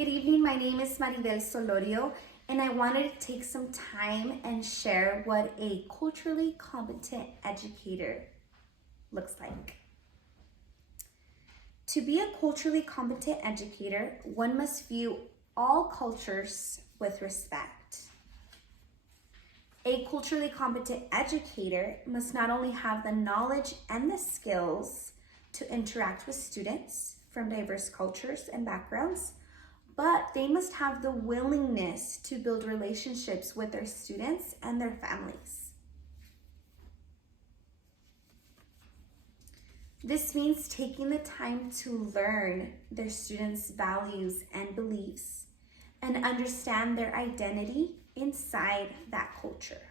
Good evening, my name is Maribel Solorio, and I wanted to take some time and share what a culturally competent educator looks like. To be a culturally competent educator, one must view all cultures with respect. A culturally competent educator must not only have the knowledge and the skills to interact with students from diverse cultures and backgrounds, but they must have the willingness to build relationships with their students and their families. This means taking the time to learn their students' values and beliefs and understand their identity inside that culture.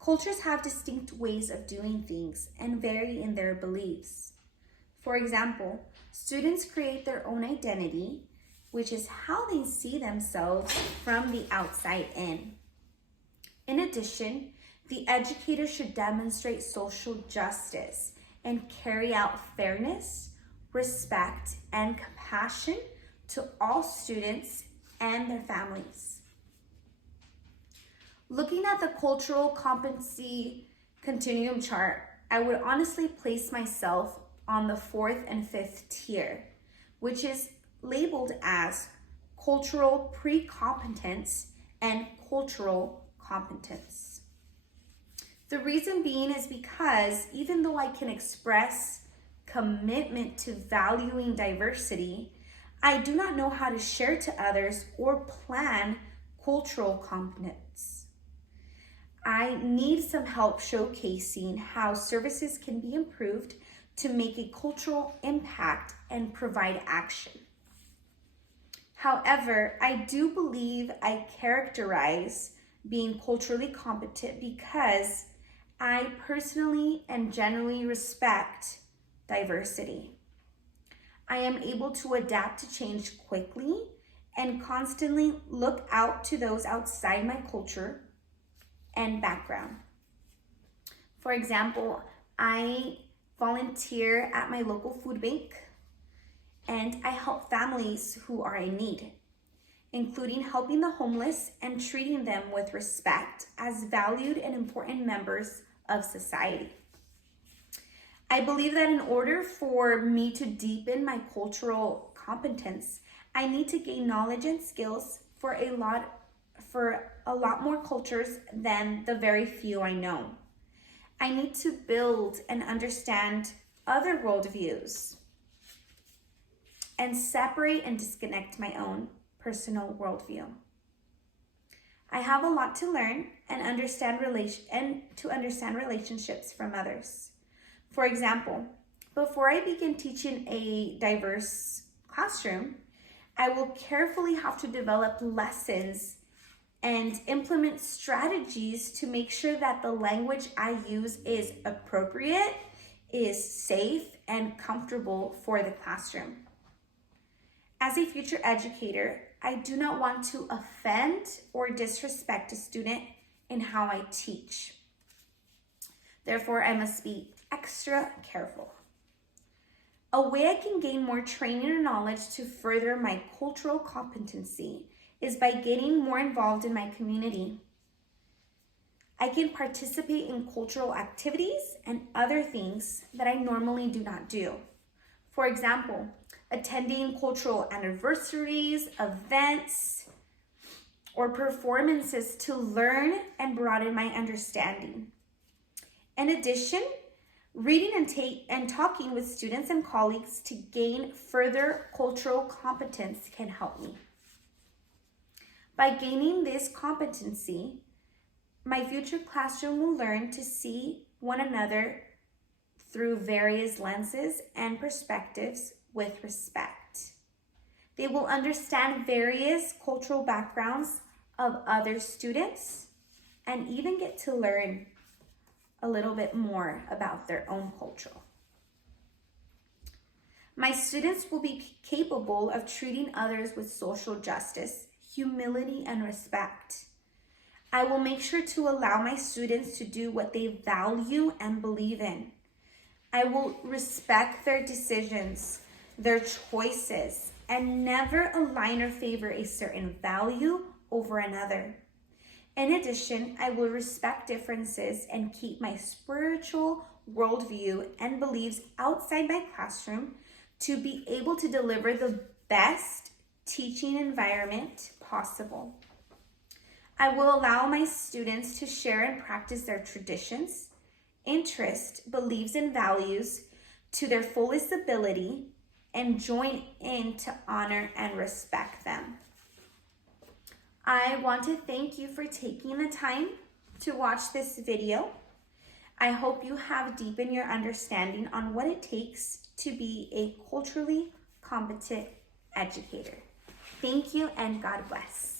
Cultures have distinct ways of doing things and vary in their beliefs. For example, students create their own identity, which is how they see themselves from the outside in. In addition, the educator should demonstrate social justice and carry out fairness, respect, and compassion to all students and their families. Looking at the cultural competency continuum chart, I would honestly place myself on the 4th and 5th tier, which is labeled as cultural pre-competence and cultural competence. The reason being is because even though I can express commitment to valuing diversity, I do not know how to share to others or plan cultural competence. I need some help showcasing how services can be improved to make a cultural impact and provide action. However, I do believe I characterize being culturally competent because I personally and generally respect diversity. I am able to adapt to change quickly and constantly look out to those outside my culture and background. For example, I volunteer at my local food bank, and I help families who are in need, including helping the homeless and treating them with respect as valued and important members of society. I believe that in order for me to deepen my cultural competence, I need to gain knowledge and skills for a lot more cultures than the very few I know. I need to build and understand other worldviews and separate and disconnect my own personal worldview. I have a lot to learn and to understand relationships from others. For example, before I begin teaching a diverse classroom, I will carefully have to develop lessons and implement strategies to make sure that the language I use is appropriate, is safe, and comfortable for the classroom. As a future educator, I do not want to offend or disrespect a student in how I teach. Therefore, I must be extra careful. A way I can gain more training and knowledge to further my cultural competency is by getting more involved in my community. I can participate in cultural activities and other things that I normally do not do. For example, attending cultural anniversaries, events, or performances to learn and broaden my understanding. In addition, reading and talking with students and colleagues to gain further cultural competence can help me. By gaining this competency, my future classroom will learn to see one another through various lenses and perspectives with respect. They will understand various cultural backgrounds of other students and even get to learn a little bit more about their own culture. My students will be capable of treating others with social justice, humility, and respect. I will make sure to allow my students to do what they value and believe in. I will respect their decisions, their choices, and never align or favor a certain value over another. In addition, I will respect differences and keep my spiritual worldview and beliefs outside my classroom to be able to deliver the best teaching environment possible. I will allow my students to share and practice their traditions, interests, beliefs, and values to their fullest ability and join in to honor and respect them. I want to thank you for taking the time to watch this video. I hope you have deepened your understanding on what it takes to be a culturally competent educator. Thank you and God bless.